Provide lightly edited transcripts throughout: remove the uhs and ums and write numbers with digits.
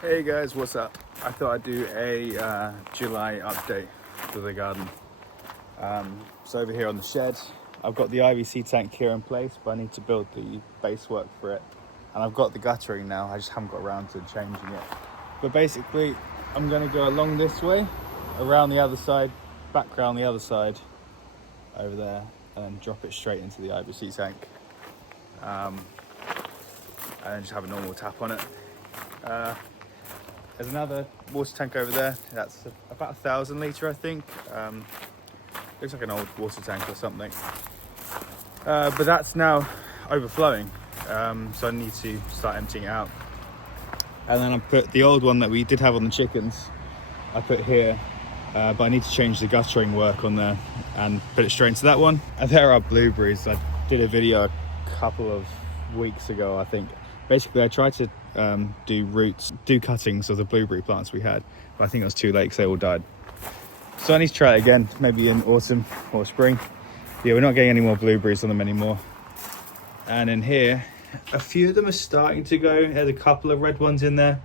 Hey guys, what's up? I thought I'd do a July update for the garden. So over here on the shed, I've got the IVC tank here in place, but I need to build the base work for it. And I've got the guttering now, I just haven't got around to changing it. But basically, I'm gonna go along this way, around the other side, back around the other side, over there, and then drop it straight into the IVC tank. And then just have a normal tap on it. There's another water tank over there. That's about 1,000 litre, I think. Looks like an old water tank or something. But that's now overflowing, so I need to start emptying it out. And then I put the old one that we did have on the chickens, I put here, but I need to change the guttering work on there and put it straight into that one. And there are blueberries. I did a video a couple of weeks ago, I think. Basically, I tried to do cuttings of the blueberry plants we had, but I think it was too late because they all died. So I need to try it again, maybe in autumn or spring. Yeah, we're not getting any more blueberries on them anymore. And in here, a few of them are starting to go. There's a couple of red ones in there,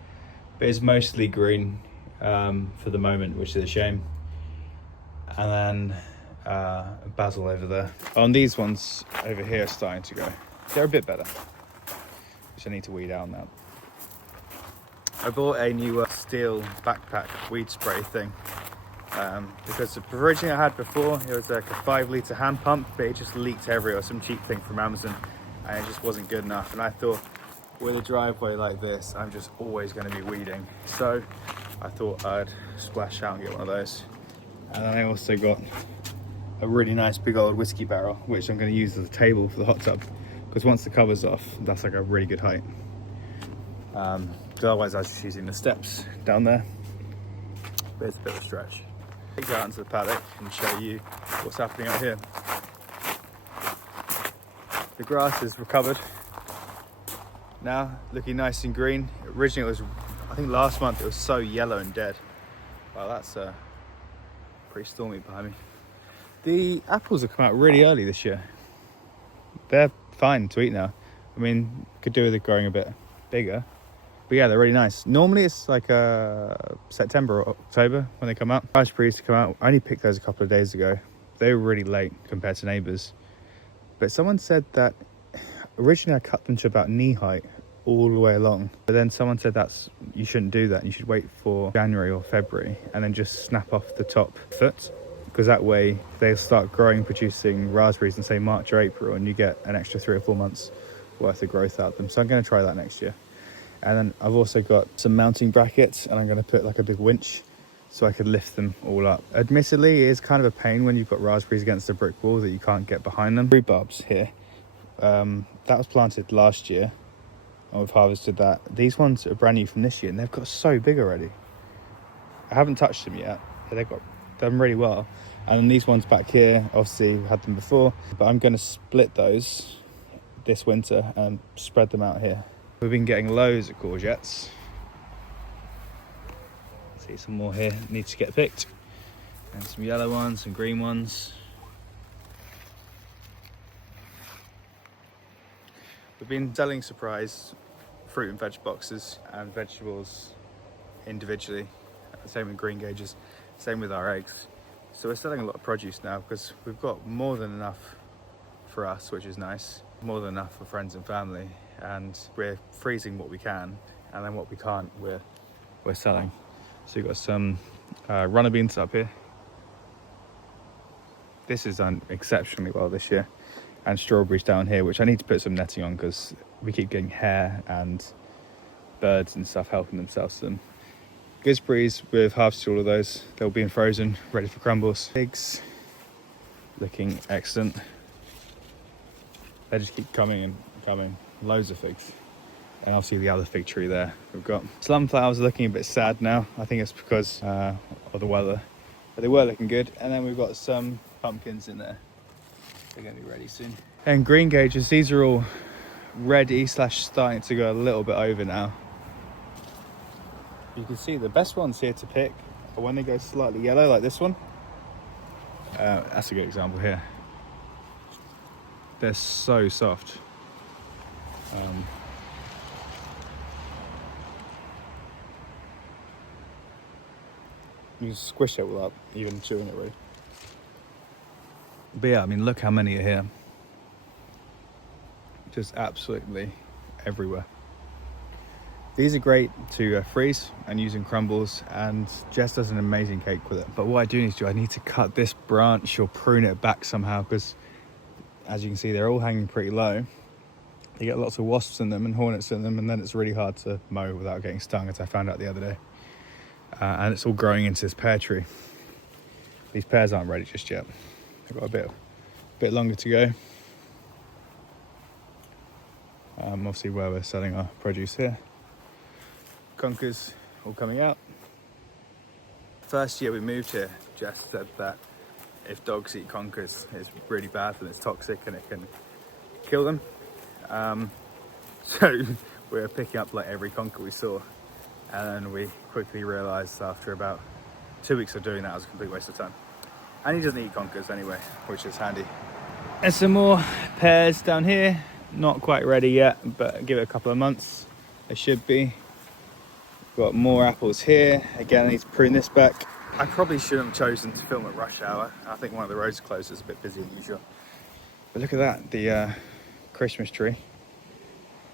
but it's mostly green for the moment, which is a shame. And then basil over there. On these ones over here are starting to go. They're a bit better, which I need to weed out now. I bought a new steel backpack weed spray thing because the foraging I had before, it was like a 5 litre hand pump, but it just leaked everywhere, some cheap thing from Amazon, and it just wasn't good enough. And I thought, with a driveway like this, I'm just always going to be weeding, so I thought I'd splash out and get one of those. And then I also got a really nice big old whiskey barrel, which I'm going to use as a table for the hot tub, because once the cover's off, that's like a really good height. Otherwise I was just using the steps down there, but it's a bit of a stretch. I'll go out into the paddock and show you what's happening out here. The grass is recovered now, looking nice and green. Originally it was, I think last month it was so yellow and dead. Wow, that's pretty stormy behind me. The apples have come out really early this year. They're fine to eat now. I mean, could do with it growing a bit bigger. But yeah, they're really nice. Normally it's like September or October when they come out. Blackberries to come out. I only picked those a couple of days ago. They were really late compared to neighbours. But someone said that originally I cut them to about knee height all the way along. But then someone said you shouldn't do that. You should wait for January or February and then just snap off the top foot. Because that way they'll start growing, producing raspberries in say March or April, and you get an extra 3 or 4 months worth of growth out of them. So I'm going to try that next year. And then I've also got some mounting brackets, and I'm going to put like a big winch so I could lift them all up. Admittedly, it is kind of a pain when you've got raspberries against a brick wall that you can't get behind them. Rhubarbs here, that was planted last year, and we've harvested that. These ones are brand new from this year, and they've got so big already. I haven't touched them yet, but they've got done really well. And then these ones back here, obviously we had them before, but I'm going to split those this winter and spread them out here. We've been getting loads of courgettes. See some more here, need to get picked. And some yellow ones, some green ones. We've been selling surprise fruit and veg boxes and vegetables individually. Same with green gauges, same with our eggs. So we're selling a lot of produce now because we've got more than enough for us, which is nice. More than enough for friends and family. And we're freezing what we can, and then what we can't, we're selling. So we've got some runner beans up here. This has done exceptionally well this year. And strawberries down here, which I need to put some netting on because we keep getting hair and birds and stuff helping themselves to them. Gooseberries, we've harvested all of those. They'll be in frozen, ready for crumbles. Figs, looking excellent. They just keep coming and coming. Loads of figs. And obviously the other fig tree there we've got. Sunflowers are looking a bit sad now. I think it's because of the weather. But they were looking good. And then we've got some pumpkins in there. They're going to be ready soon. And green gauges, these are all ready / starting to go a little bit over now. You can see the best ones here to pick are when they go slightly yellow, like this one. That's a good example here. They're so soft. You squish it without even chewing it, really. But yeah, I mean, look how many are here. Just absolutely everywhere. These are great to freeze and use in crumbles, and Jess does an amazing cake with it. But what I do need to do, I need to cut this branch or prune it back somehow, because as you can see, they're all hanging pretty low. They get lots of wasps in them and hornets in them, and then it's really hard to mow without getting stung, as I found out the other day. And it's all growing into this pear tree. These pears aren't ready just yet. They've got a bit longer to go. Obviously where we're selling our produce here. Conkers all coming out. First year we moved here, Jess said that if dogs eat conkers, it's really bad and it's toxic and it can kill them. So we were picking up like every conker we saw, and then we quickly realised after about 2 weeks of doing that it was a complete waste of time. And he doesn't eat conkers anyway, which is handy. There's some more pears down here, not quite ready yet, but give it a couple of months, they should be. Got more apples here. Again, I need to prune this back. I probably shouldn't have chosen to film at rush hour. I think one of the roads closed, is a bit busier than usual. But look at that, the Christmas tree.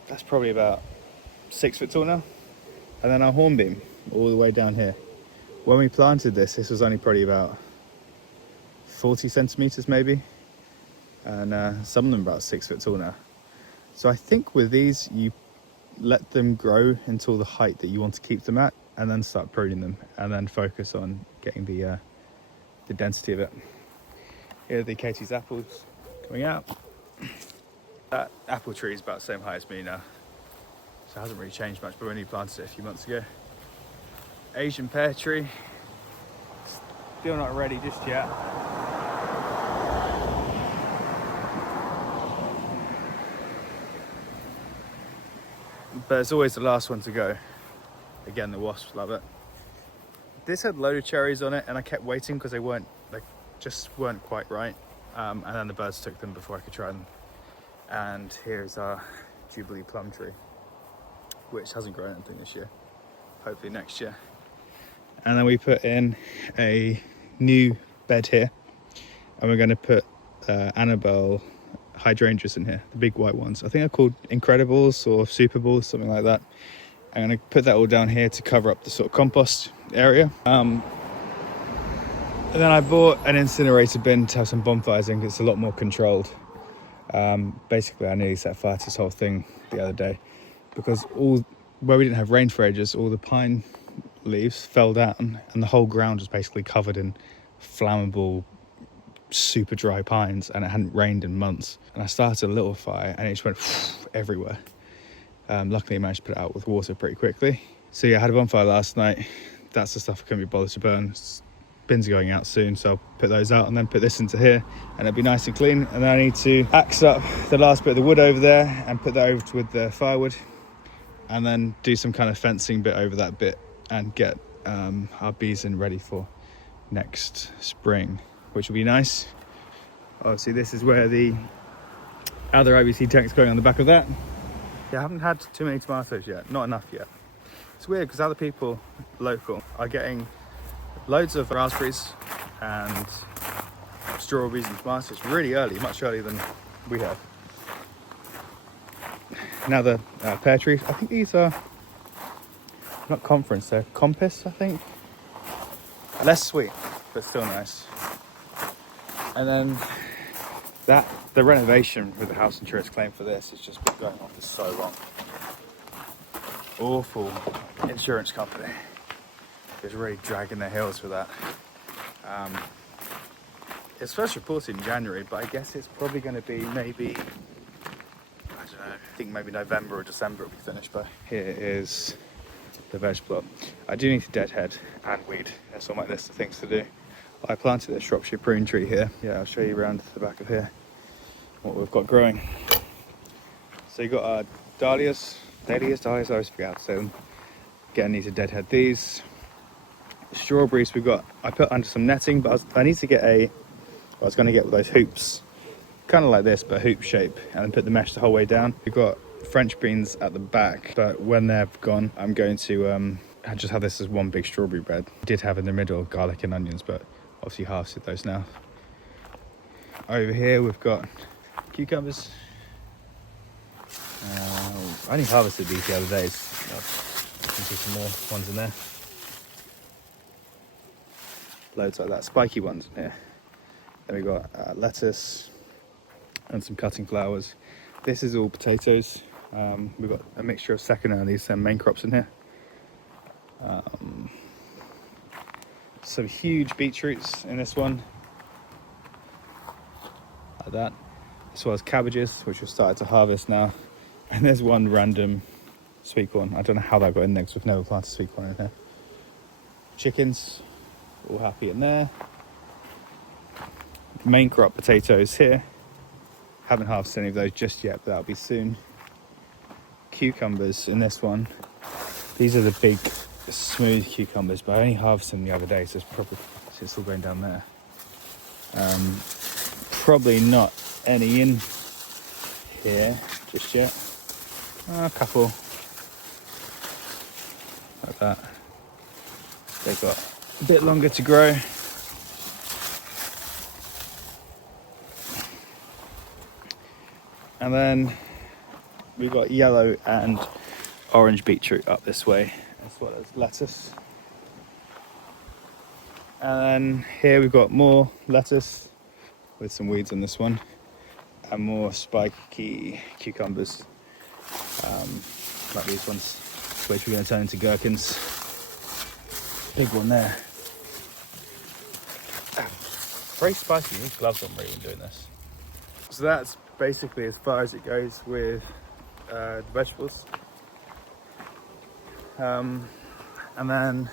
That's probably about 6 foot tall now. And then our hornbeam all the way down here. When we planted this was only probably about 40 centimeters maybe. And some of them about 6 foot tall now. So I think with these, you let them grow until the height that you want to keep them at, and then start pruning them, and then focus on getting the density of it. Here are the Katie's apples coming out. That apple tree is about the same height as me now, so it hasn't really changed much, but we only planted it a few months ago. Asian pear tree, still not ready just yet. But it's always the last one to go. Again, the wasps love it. This had loaded cherries on it, and I kept waiting because they just weren't quite right. And then the birds took them before I could try them. And here's our Jubilee plum tree, which hasn't grown anything this year. Hopefully next year. And then we put in a new bed here, and we're going to put Annabelle hydrangeas in here, the big white ones. I think they're called Incredibles or Super Balls, something like that. I'm going to put that all down here to cover up the sort of compost area. And then I bought an incinerator bin to have some bonfires in. It's a lot more controlled. Basically, I nearly set fire to this whole thing the other day because where we didn't have rain for ages, all the pine leaves fell down and the whole ground was basically covered in flammable, super dry pines, and it hadn't rained in months. And I started a little fire and it just went everywhere. Luckily I managed to put it out with water pretty quickly. So yeah, I had a bonfire last night. That's the stuff I couldn't be bothered to burn. Bins are going out soon, so I'll put those out and then put this into here, and it'll be nice and clean. And then I need to axe up the last bit of the wood over there and put that over with the firewood, and then do some kind of fencing bit over that bit and get our bees in ready for next spring, which will be nice. Obviously this is where the other IBC tank's going on the back of that. Yeah, I haven't had too many tomatoes yet, not enough yet. It's weird because other people local are getting loads of raspberries and strawberries and tomatoes really early, much earlier than we have. Now the pear trees, I think these are not conference, they're compass, I think. Less sweet, but still nice. And then the renovation with the house insurance claim for this has just been going on for so long. Awful insurance company is really dragging their heels with that. It's first reported in January, but I guess it's probably going to be maybe, I don't know, I think maybe November or December it'll be finished by. Here is the veg plot. I do need to deadhead and weed. There's all my list of things to do. I planted a Shropshire prune tree here. Yeah, I'll show you around the back of here what we've got growing. So you've got our dahlias, I always forget how to say them. Again, I need to deadhead these. Strawberries I put under some netting, but I need to get I was going to get those hoops, kind of like this, but hoop shape, and then put the mesh the whole way down. We've got French beans at the back, but when they've gone, I'm going to I just have this as one big strawberry bed. Did have in the middle garlic and onions, but obviously harvested those now. Over here we've got cucumbers. I only harvested these the other days. You can see some more ones in there. Loads like that, spiky ones in here. Then we've got lettuce and some cutting flowers. This is all potatoes. We've got a mixture of second and these main crops in here. Some huge beetroots in this one, like that, as well as cabbages, which we've started to harvest now. And there's one random sweet corn. I don't know how that got in there because we've never planted sweet corn in here. Chickens, all happy in there. Main crop potatoes here. Haven't harvested any of those just yet, but that'll be soon. Cucumbers in this one. These are the big smooth cucumbers, but I only harvested them the other day, so it's all going down there. Probably not any in here just yet. A couple like that. They've got a bit longer to grow. And then we've got yellow and orange beetroot up this way, as well as lettuce. And then here we've got more lettuce with some weeds on this one, and more spiky cucumbers, like these ones, which we're going to turn into gherkins. Big one there. Very spicy. These gloves on really when doing this. So that's basically as far as it goes with the vegetables. And then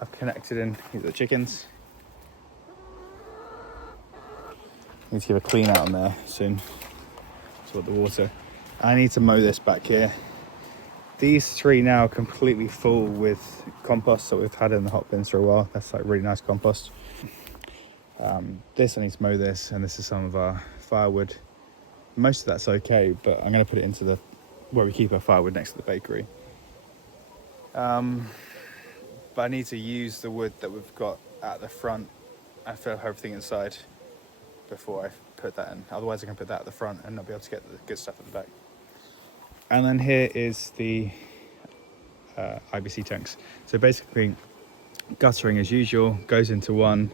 I've connected in the chickens. Need to give a clean out on there soon. So the water. I need to mow this back here. These three now are completely full with compost that we've had in the hot bins for a while. That's like really nice compost. This I need to mow this, and this is some of our firewood. Most of that's okay, but I'm going to put it into where we keep our firewood next to the bakery. But I need to use the wood that we've got at the front and fill everything inside before I put that in. Otherwise I can put that at the front and not be able to get the good stuff at the back. And then here is the IBC tanks. So basically guttering as usual, goes into one,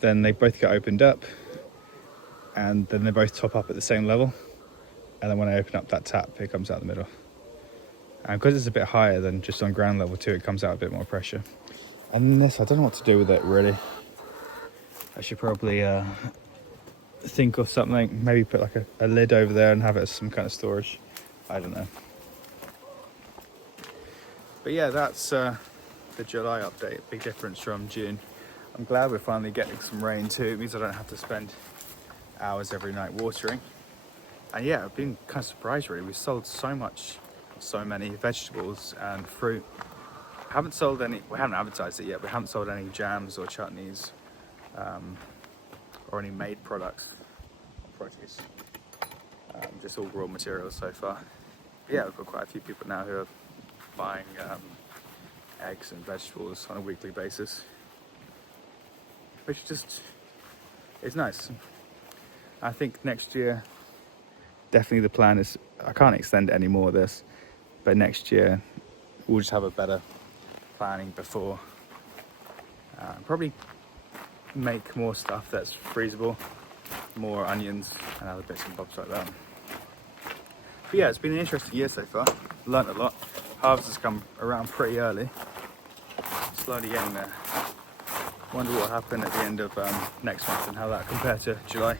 then they both get opened up, and then they both top up at the same level. And then when I open up that tap, it comes out the middle. And because it's a bit higher than just on ground level too, it comes out a bit more pressure. And this, I don't know what to do with it really. I should probably think of something, maybe put like a lid over there and have it as some kind of storage. I don't know. But yeah, that's the July update. Big difference from June. I'm glad we're finally getting some rain too. It means I don't have to spend hours every night watering. And yeah, I've been kind of surprised really. We've sold so many vegetables and fruit. We haven't advertised it yet. We haven't sold any jams or chutneys or any made products, produce. Just all raw materials so far. But yeah, we've got quite a few people now who are buying eggs and vegetables on a weekly basis, which just is nice. I think next year, definitely the plan is, I can't extend any more of this, but next year we'll just have a better planning before. Probably make more stuff that's freezable, more onions and other bits and bobs like that. But yeah, it's been an interesting year so far. Learned a lot. Harvest has come around pretty early. Slowly getting there. Wonder what will happen at the end of next month and how that compares to July.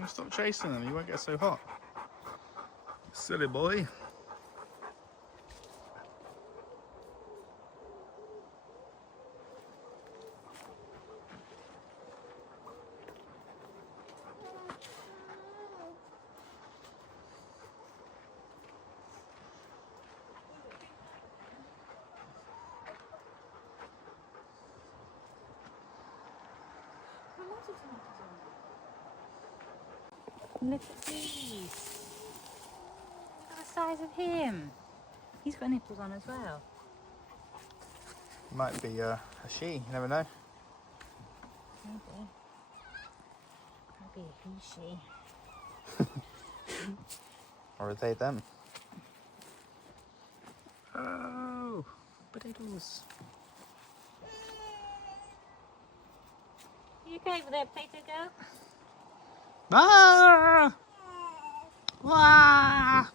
You stop chasing them, you won't get so hot. Silly boy. Look at these. Look at the size of him. He's got nipples on as well. Might be a she, you never know. Maybe. Maybe a he, she. Or are they them? Oh, potatoes. You okay with that potato girl? Ah! Ah!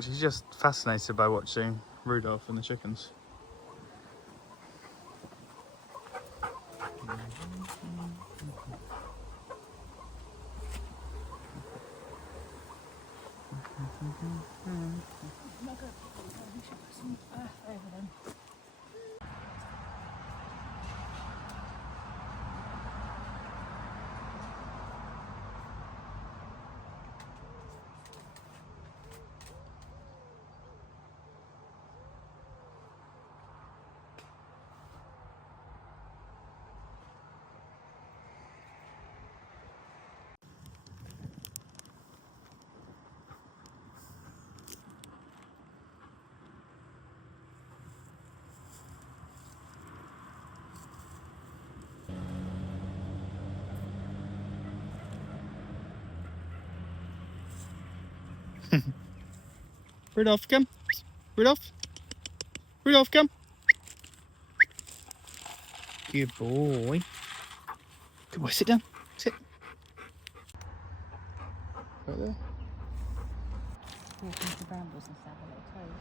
She's just fascinated by watching Rudolph and the chickens. Rudolph, come. Rudolph. Rudolph, come. Good boy. Good boy, sit down. Sit. Right there. Walk into brambles and have a little toes.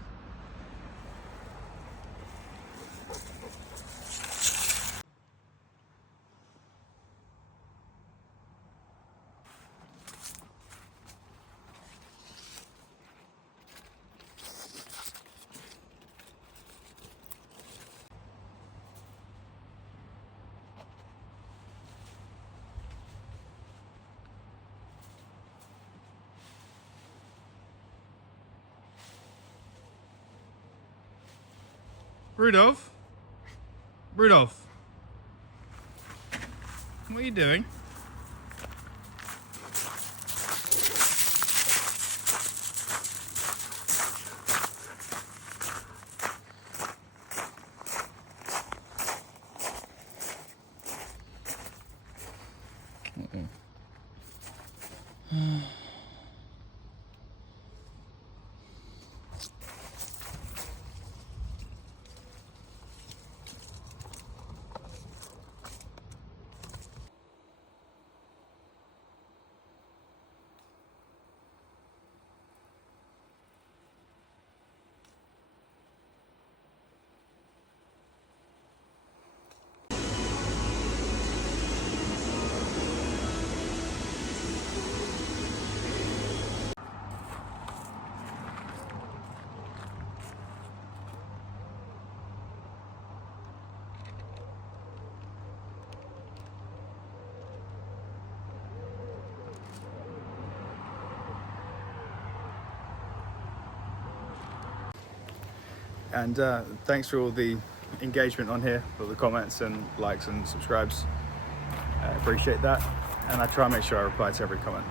Rudolph? Rudolph? What are you doing? And thanks for all the engagement on here, all the comments and likes and subscribes. I appreciate that. And I try and make sure I reply to every comment.